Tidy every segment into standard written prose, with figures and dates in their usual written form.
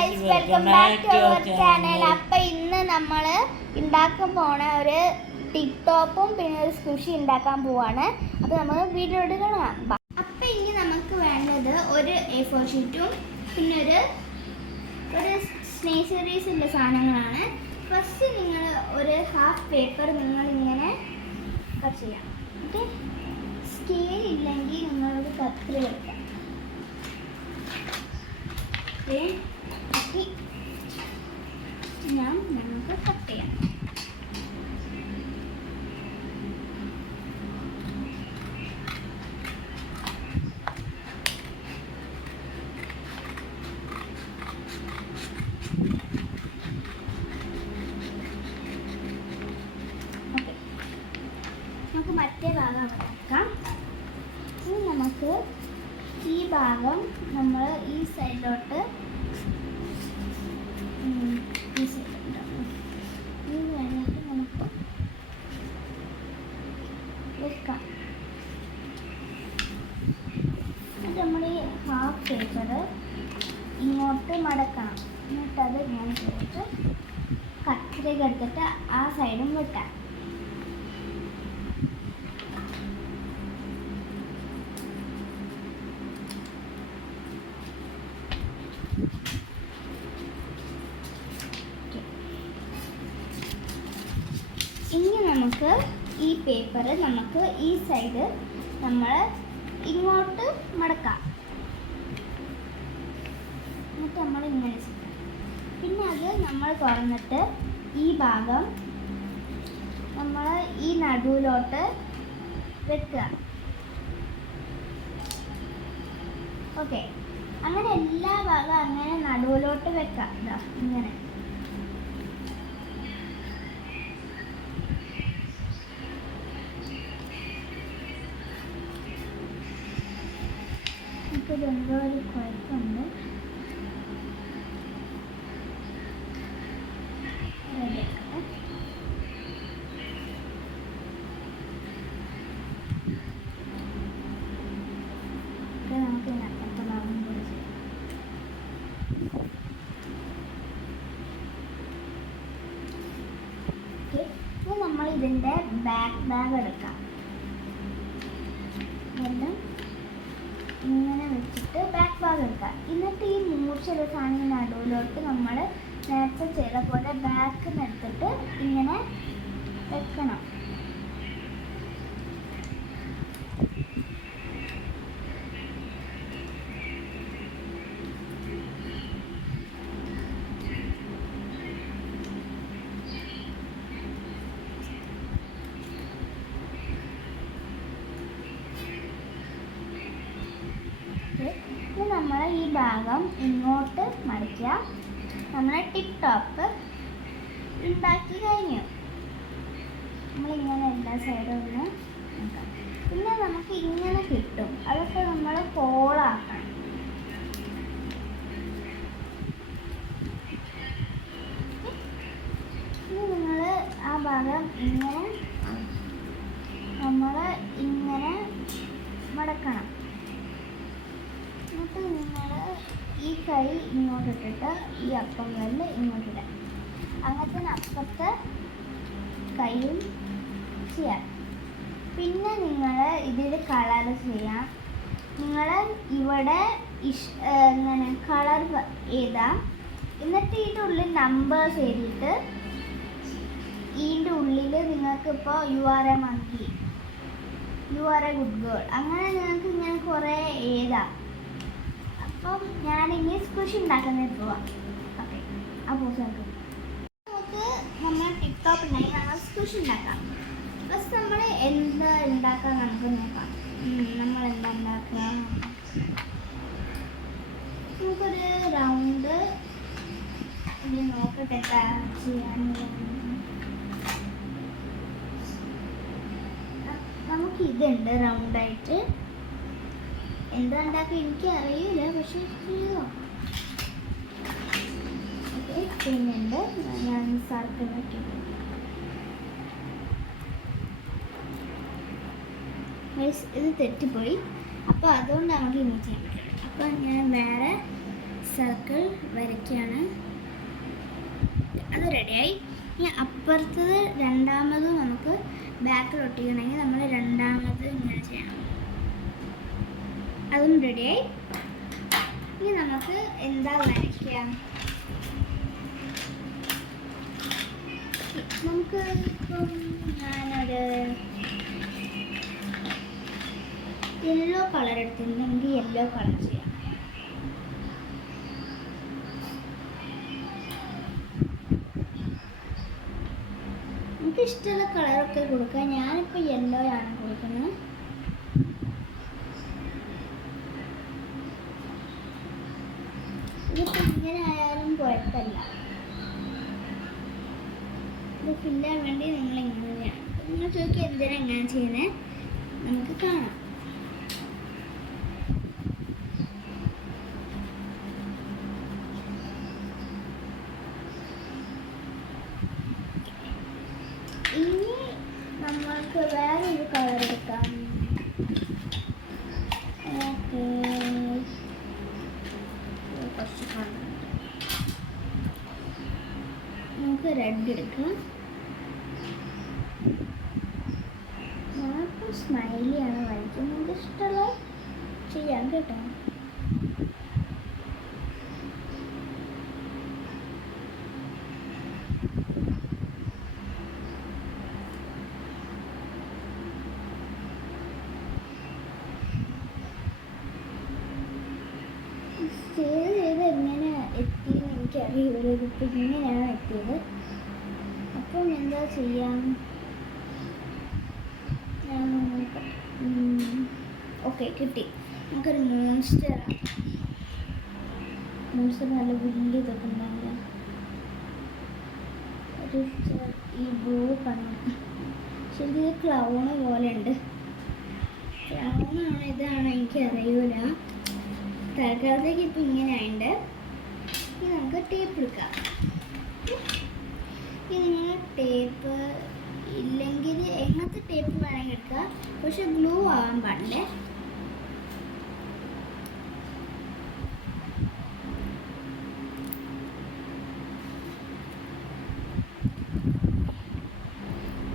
Guys, welcome back to our channel. അപ്പം ഇന്ന് നമ്മൾ ഉണ്ടാക്കാൻ പോണ ഒരു ടിക് ടോപ്പും പിന്നെ ഒരു സ്ക്വിഷി ഉണ്ടാക്കാൻ പോവാണ്. അപ്പോൾ നമ്മൾ വീഡിയോയിലോട്ട് കാണാം. അപ്പം ഇനി നമുക്ക് വേണ്ടത് ഒരു A4 ഷീറ്റും പിന്നെ ഒരു സ്നേസറീസിൻ്റെ സാധനങ്ങളാണ്. ഫസ്റ്റ് നിങ്ങൾ ഒരു ഹാഫ് പേപ്പർ നിങ്ങളിങ്ങനെ കട്ട് ചെയ്യാം. ഓക്കെ, സ്കെയിൽ ഇല്ലെങ്കിൽ നിങ്ങളൊരു കത്രി എടുക്കാം. നമുക്ക് കട്ട് ചെയ്യാം. നമുക്ക് മറ്റേ ഭാഗം വെക്കാം. ഇനി നമുക്ക് ഈ ഭാഗം നമ്മൾ ഈ സൈഡിലോട്ട് നമുക്ക് വെക്കാം. എന്നിട്ട് നമ്മൾ ഈ ഹാഫ് പേപ്പർ ഇങ്ങോട്ട് മടക്കണം. എന്നിട്ടത് ഇങ്ങനെ ചെയ്തിട്ട് കത്രിക എടുത്തിട്ട് ആ സൈഡും വെക്കാം. ഇനി നമുക്ക് ഈ പേപ്പർ നമുക്ക് ഈ സൈഡ് നമ്മൾ ഇങ്ങോട്ട് മടക്കാം. എന്നിട്ട് നമ്മൾ ഇങ്ങനെ ചെയ്യാം. പിന്നെ അത് നമ്മൾ തുറന്നിട്ട് ഈ ഭാഗം നമ്മൾ ഈ നടുവിലോട്ട് വെക്കുക. ഓക്കെ, അങ്ങനെ എല്ലാ ഭാഗവും അങ്ങനെ നടുവിലോട്ട് വെക്കാം. ഇതാ ഇങ്ങനെ. എന്തോ ഒരു കുഴപ്പമുണ്ട്. നമുക്ക് അപ്പുറത്തെ ഭാഗം കൂടി ചെയ്യാം. ഓക്കെ, ഇനി നമ്മൾ ഇതിൻ്റെ ബാഗ് എടുക്കാം. എല്ലാം ഇങ്ങനെ വെച്ചിട്ട് ബാക്ക് ഭാഗം എടുക്കാം. എന്നിട്ട് ഈ മൂർച്ചയുള്ള സാധനം നടുവിലോട്ട് നമ്മൾ നേരത്തെ ചെയ്ത പോലെ ബാക്കിൽ നിന്ന് എടുത്തിട്ട് ഇങ്ങനെ വെക്കണം. നമ്മൾ ഈ ഭാഗം ഇങ്ങോട്ട് മടിക്കുക. നമ്മൾ ടിക് ടോപ്പ് ഉണ്ടാക്കി കഴിഞ്ഞു. നമ്മളിങ്ങനെ എല്ലാ സൈഡും ഒന്ന് നോക്കാം. പിന്നെ നമുക്ക് ഇങ്ങനെ കിട്ടും. അതൊക്കെ നമ്മൾ ഹോളാക്കണം. ഇനി നിങ്ങൾ ആ ഭാഗം ഇങ്ങനെ നമ്മൾ ഇങ്ങനെ മടക്കണം. എന്നിട്ട് നിങ്ങൾ ഈ കൈ ഇങ്ങോട്ടിട്ടിട്ട് ഈ അപ്പം കല്ല് ഇങ്ങോട്ടിടാം. അങ്ങനത്തെ അപ്പത്തെ കൈയും ചെയ്യാം. പിന്നെ നിങ്ങൾ ഇതിൽ കളർ ചെയ്യാം. നിങ്ങൾ ഇവിടെ ഇങ്ങനെ കളർ എഴുതാം. എന്നിട്ട് ഇതിൻ്റെ ഉള്ളിൽ നമ്പേഴ്സ് എഴുതിയിട്ട് ഇതിൻ്റെ ഉള്ളിൽ നിങ്ങൾക്കിപ്പോൾ you are A monkey, you are A good girl, അങ്ങനെ നിങ്ങൾക്ക് ഇങ്ങനെ കുറേ എഴുതാം. അപ്പം ഞാനിനി സ്ക്വിഷി ഉണ്ടാക്കുന്നത് പോവാം. ഓക്കെ, അപ്പോൾ നമുക്ക് നമ്മൾ ടിക് ടോപ്പ് ഉണ്ടെങ്കിൽ നമ്മൾ സ്ക്വിഷി ഉണ്ടാക്കാം. ഫസ്റ്റ് നമ്മൾ എന്താ ഉണ്ടാക്കാൻ നമുക്ക് നോക്കാം. നമ്മൾ എന്താ ഉണ്ടാക്കുക? നമുക്കൊരു റൗണ്ട് ഇനി നോക്കട്ടെ എന്താ ചെയ്യാനുള്ള. നമുക്കിതുണ്ട് റൗണ്ടായിട്ട്. എന്താ ഉണ്ടാക്കുക എനിക്ക് അറിയില്ല, പക്ഷെ ചെയ്തോ. ഓക്കെ, പിന്നുണ്ട് ഞാൻ സർക്കിൾ വെക്കിട്ടുണ്ട്. ഇത് തെറ്റിപ്പോയി. അപ്പോൾ അതുകൊണ്ട് നമുക്ക് ഇനി ചെയ്യാൻ പറ്റും. അപ്പോൾ ഞാൻ വേറെ സർക്കിൾ വരയ്ക്കുകയാണ്. അത് റെഡിയായി. ഇനി അപ്പുറത്തത് രണ്ടാമത് നമുക്ക് ബാക്കിൽ ഒട്ടിക്കണമെങ്കിൽ നമ്മൾ രണ്ടാമത് ഇങ്ങനെ ചെയ്യണം. അതും റെഡിയായി. ഇനി നമുക്ക് എന്താ വരയ്ക്കുക? നമുക്ക് ഇപ്പം ഞാനൊരു യെല്ലോ കളർ എടുത്തിട്ടുണ്ട്. നമുക്ക് യെല്ലോ കളർ ചെയ്യാം. നമുക്ക് ഇഷ്ടമുള്ള കളറൊക്കെ കൊടുക്കാം. ഞാനിപ്പോൾ യെല്ലോ ആണ് കൊടുക്കുന്നത്. ഇതിപ്പോൾ ഇങ്ങനെ ആയാലും കുഴപ്പമില്ല. ഇത് ഫില്ലാൻ വേണ്ടി നിങ്ങൾ ഇങ്ങനെയാണ്. നിങ്ങൾ ചോദിക്കുക എന്തിനാണ് എങ്ങനെ ചെയ്യുന്നത്? നമുക്ക് കാണാം. ഇനി നമ്മൾക്ക് വേറൊരു കളർ എടുക്കാം. ഓക്കെ, കുറച്ച് കളർ നമുക്ക് റെഡ് എടുക്കാം. ഞാനിപ്പോൾ സ്മൈലിയാണ് വരയ്ക്കുന്നത്. നമുക്ക് ഇഷ്ടമുള്ള ചെയ്യാം കേട്ടോ. ചെയ്ത് എങ്ങനെ എത്തിയെന്ന് എനിക്കറിയില്ല. ഇതിപ്പോൾ ഇങ്ങനെയാണ് എത്തിയത്. അപ്പോൾ എന്താ ചെയ്യാം? ഓക്കെ, കിട്ടി. നമുക്കൊരു മോൺസ്റ്റർ നല്ല വലിയ ഇതൊക്കെ ഉണ്ടാവില്ല. ഒരു ഈ ബ്ലൂ കണ്ണു ശരിക്കും ഇത് ക്ലൗണ് പോലെ ഉണ്ട്. ക്ലൗണാണ് ഇതാണ് എനിക്കറിയൂല. തൽക്കാലത്തേക്ക് ഇപ്പം ഇങ്ങനെ ആയിട്ട് ഇനി നമുക്ക് ടേപ്പ് എടുക്കാം. ഇങ്ങനെ ടേപ്പ് ഇല്ലെങ്കിൽ എങ്ങനത്തെ ടേപ്പ് വേണമെങ്കിൽ എടുക്കുക. പക്ഷെ ഗ്ലൂ ആവാൻ പാടില്ലേ.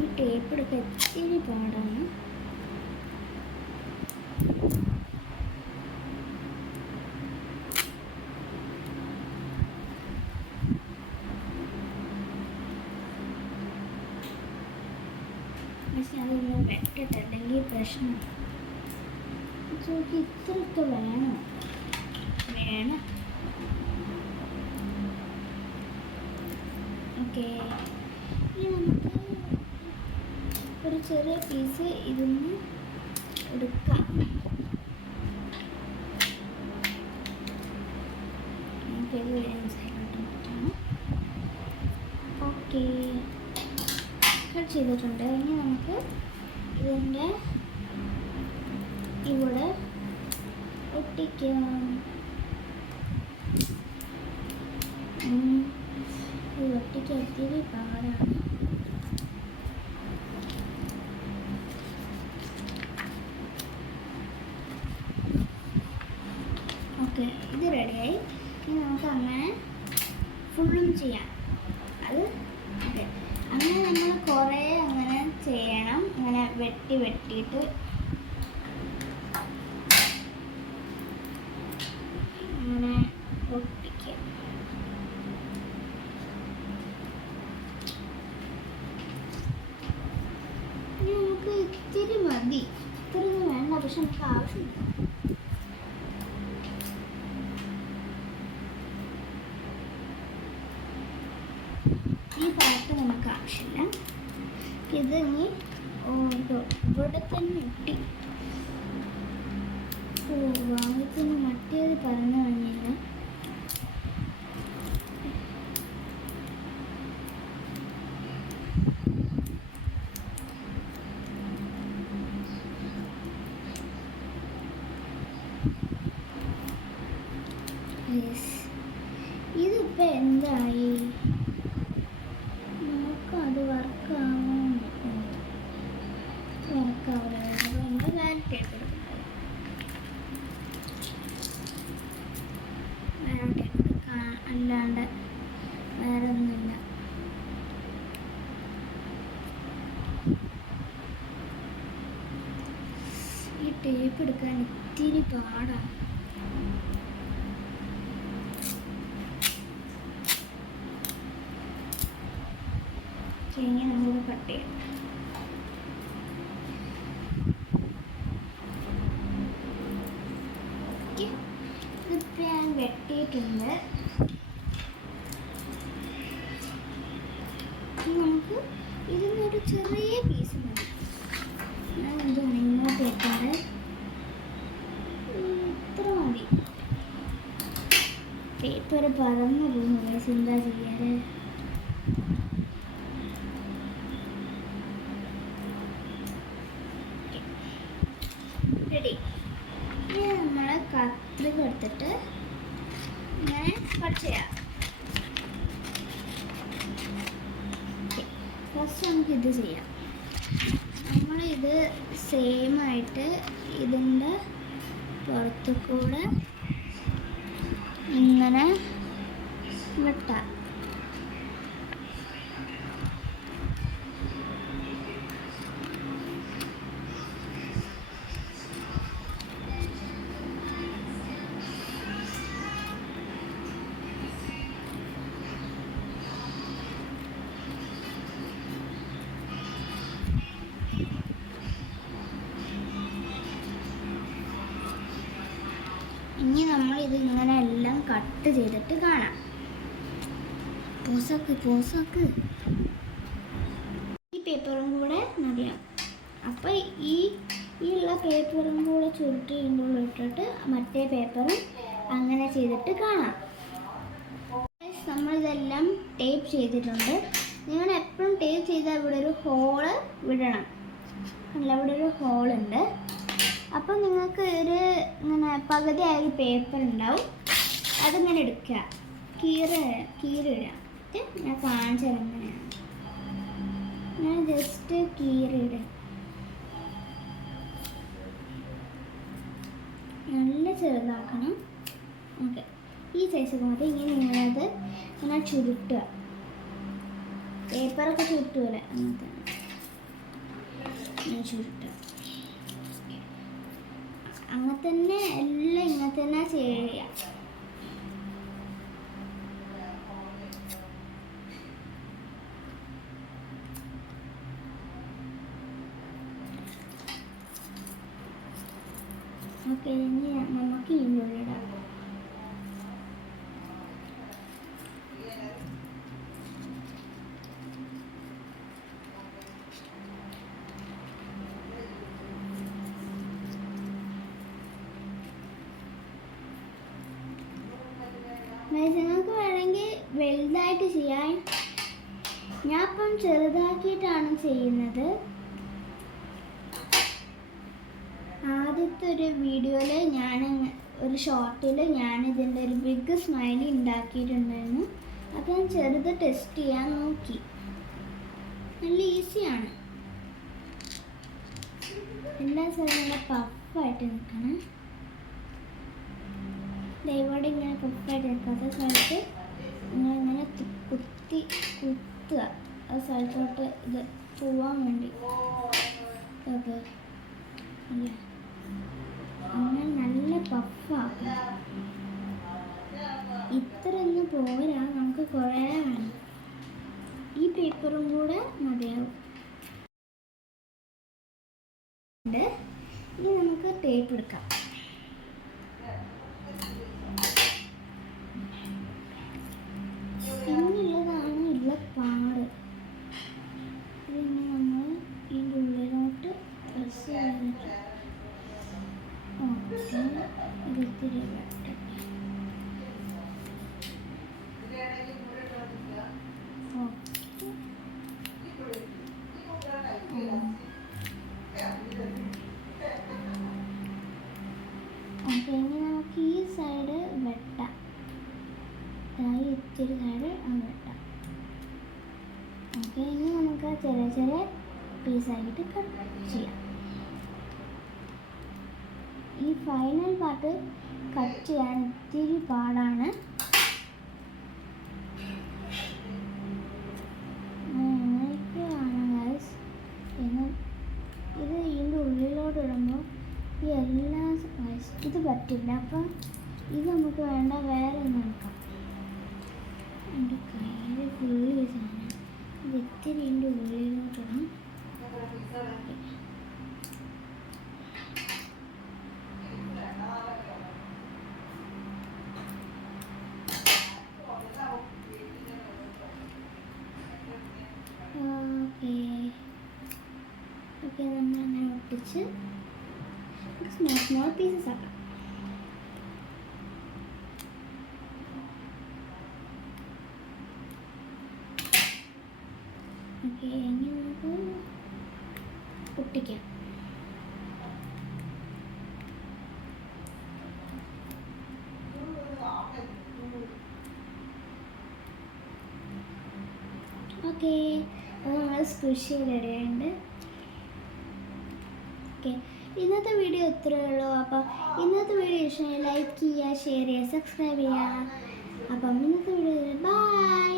ഈ ടേപ്പ് എടുക്കാൻ ഇത്തിരി പാടാണ്. പക്ഷെ അതൊന്ന് വെക്കട്ടെ, അല്ലെങ്കിൽ പ്രശ്നം. ഇത്രയൊക്കെ വേണം. ഓക്കെ, ഇനി നമുക്ക് ഒരു ചെറിയ പീസ് ഇതൊന്ന് എടുക്കാം. നമുക്കിത് സൈഡിലോട്ട്. ഓക്കെ, കട്ട് ചെയ്തിട്ടുണ്ട്. ഇനി നമുക്ക് ഇതിൻ്റെ ഇവിടെ ഒട്ടിക്കാം. ഇത് ഒട്ടിക്കാൻ ഇത്തിരി പാടാണ്. ഓക്കെ, ഇത് റെഡിയായി. ഇനി നമുക്ക് അങ്ങനെ ഫുള്ളും ചെയ്യാം. അത് അതെ, അങ്ങനെ നമ്മൾ കുറേ അങ്ങനെ ചെയ്യണം. അങ്ങനെ വെട്ടിയിട്ട് അങ്ങനെ ഒട്ടിക്കുക. നമുക്ക് ഇത്തിരി മതി. ഇത്രയൊന്നും വേണ്ട, പക്ഷെ നമുക്ക് ആവശ്യമില്ല. ഈ പാട്ട് നമുക്ക് ആവശ്യമില്ല. ഇത് ഇനി ഇവിടെ തന്നെ ഒട്ടി. ഭാഗത്തിന് മറ്റേത് പറഞ്ഞു കഴിഞ്ഞില്ല. ഇതിപ്പോൾ എന്തായി? അത് വർക്കാവും. വർക്കാവില്ല. എൻ്റെ ടേപ്പ് എടുക്കുന്നത്. അല്ലാണ്ട് വേറെ ഒന്നുമില്ല. ഈ ടേപ്പ് എടുക്കാൻ ഇത്തിരി പാടാണ്. ഇങ്ങനെ നമുക്ക് കട്ട് ചെയ്യാം. ഇതിപ്പോൾ ഞാൻ വെട്ടിയിട്ടുണ്ട്. നമുക്ക് ഇതിനൊരു ചെറിയ പീസ് മതി. ഞാൻ എന്താണ് ഇങ്ങോട്ട് വെക്കാറ്, ഇത്ര മതി. പേപ്പർ പറന്നു പോകുന്നു, എന്താ ചെയ്യാറ്? റെഡി. ഇനി നമ്മൾ കത്രിക എടുത്തിട്ട് ഇങ്ങനെ കട്ട് ചെയ്യാം. ഫസ്റ്റ് നമുക്ക് ഇത് ചെയ്യാം. നമ്മളിത് സെയിമായിട്ട് ഇതിൻ്റെ പുറത്തു കൂടെ ഇങ്ങനെ വെട്ടാം. ഇനി നമ്മളിത് ഇങ്ങനെ എല്ലാം കട്ട് ചെയ്തിട്ട് കാണാം. പോസാക്ക് ഈ പേപ്പറും കൂടെ മതിയാവും. അപ്പോൾ ഈ ഉള്ള പേപ്പറും കൂടെ ചുരുട്ടി ഇതിൻ്റെ ഉള്ളിൽ ഇട്ടിട്ട് മറ്റേ പേപ്പറും അങ്ങനെ ചെയ്തിട്ട് കാണാം. നമ്മളിതെല്ലാം ടേപ്പ് ചെയ്തിട്ടുണ്ട്. നിങ്ങൾ എപ്പോഴും ടേപ്പ് ചെയ്താൽ ഇവിടെ ഒരു ഹോള് വിടണം. അല്ല, ഇവിടെ ഒരു ഹോളുണ്ട്. അപ്പോൾ നിങ്ങൾക്ക് ഒരു ഇങ്ങനെ പകുതിയായൊരു പേപ്പർ ഉണ്ടാവും. അതിങ്ങനെ എടുക്കുക, കീറിയിടുക. ഞാൻ കാണിച്ചത് എങ്ങനെയാണ്. ഞാൻ ജസ്റ്റ് കീറിയിടുക. നല്ല ചെറുതാക്കണം. ഓക്കെ, ഈ സൈസ് മതി. ഇങ്ങനെ നിങ്ങളത് ഇങ്ങനെ ചുരുട്ടുക. പേപ്പറൊക്കെ ചുരുട്ടുപോലെ അങ്ങനത്തെ ഇങ്ങനെ ചുരുട്ടുക. അങ്ങനെ തന്നെ എല്ലാം ഇങ്ങനെ തന്നെ ചെയ്യാം. ഓക്കെ, ഇനി നമുക്ക് ഇതിൻ്റെ ഉള്ളിടാം. നിങ്ങൾക്ക് വേണമെങ്കിൽ വലുതായിട്ട് ചെയ്യാൻ. ഞാൻ ഇപ്പം ചെറുതാക്കിയിട്ടാണ് ചെയ്യുന്നത്. ആദ്യത്തെ ഒരു വീഡിയോയിൽ ഒരു ഷോർട്ടിൽ ഞാനിതിൻ്റെ ഒരു ബിഗ് സ്മൈലി ഉണ്ടാക്കിയിട്ടുണ്ടായിരുന്നു. അപ്പോൾ ഞാൻ ചെറുത് ടെസ്റ്റ് ചെയ്യാൻ നോക്കി. നല്ല ഈസിയാണ്. എല്ലാ സ്ഥലവും നല്ല പഫായിട്ട് നിൽക്കണം. ഇവിടെ ഇങ്ങനെ പഫായിട്ട് നിൽക്കാത്ത സ്ഥലത്ത് നിങ്ങളിങ്ങനെ കുത്തുക. ആ സ്ഥലത്തോട്ട് ഇത് പോവാൻ വേണ്ടി. ഓക്കെ, അല്ലേ? അങ്ങനെ നല്ല പഫാക്കണം. ഇത്രയൊന്നും പോരാ, നമുക്ക് കുറേ വേണം. ഈ പേപ്പറും കൂടെ മതിയാവും. ഇനി നമുക്ക് ടേപ്പ് എടുക്കാം. ഇങ്ങനെയുള്ളതാണ് ഉള്ള പാട്. ഇതിങ്ങനെ നമ്മൾ ഇതിൻ്റെ ഉള്ളിലോട്ട് പ്രസ് ചെയ്തിട്ട് ഇതിരി വെട്ട്. ഓക്കെ, ഇനി നമുക്ക് ഈ സൈഡ് വെട്ടാം. ഇത്തിരി സൈഡ് വെട്ടാം. ഓക്കെ, ഇനി നമുക്ക് ചെറിയ ചെറിയ പീസായിട്ട് കട്ട് ചെയ്യാം. ഈ ഫൈനൽ പാർട്ട് കട്ട് ചെയ്യാൻ ഇത്തിരി പാടാണ്. പറ്റില്ല. അപ്പം ഇത് നമുക്ക് വേണ്ട, വേറെ ഒന്ന് എടുക്കാം. എൻ്റെ കയ്യിൽ ഫുള്ള് സാധനം ഇത് ഇത്തിരി എൻ്റെ ഉള്ളിലോട്ടിടാം. ഓക്കെ നമ്മളങ്ങനെ ഒട്ടിച്ച് സ്മോൾ പീസസ് ആക്കാം. ഓക്കെ, ഇനി നമുക്ക് ഒട്ടിക്കാം. ഓക്കെ, അപ്പോൾ നമ്മൾ സ്ക്വിഷ് റെഡിയായിട്ടുണ്ട്. ഓക്കെ, ഇന്നത്തെ വീഡിയോ ഇത്രയേ ഉള്ളൂ. അപ്പം ഇന്നത്തെ വീഡിയോ ഇഷ്ടമായി ലൈക്ക് ചെയ്യുക, ഷെയർ ചെയ്യുക, സബ്സ്ക്രൈബ് ചെയ്യുക. അപ്പം ഇന്നത്തെ വീഡിയോ ബൈ.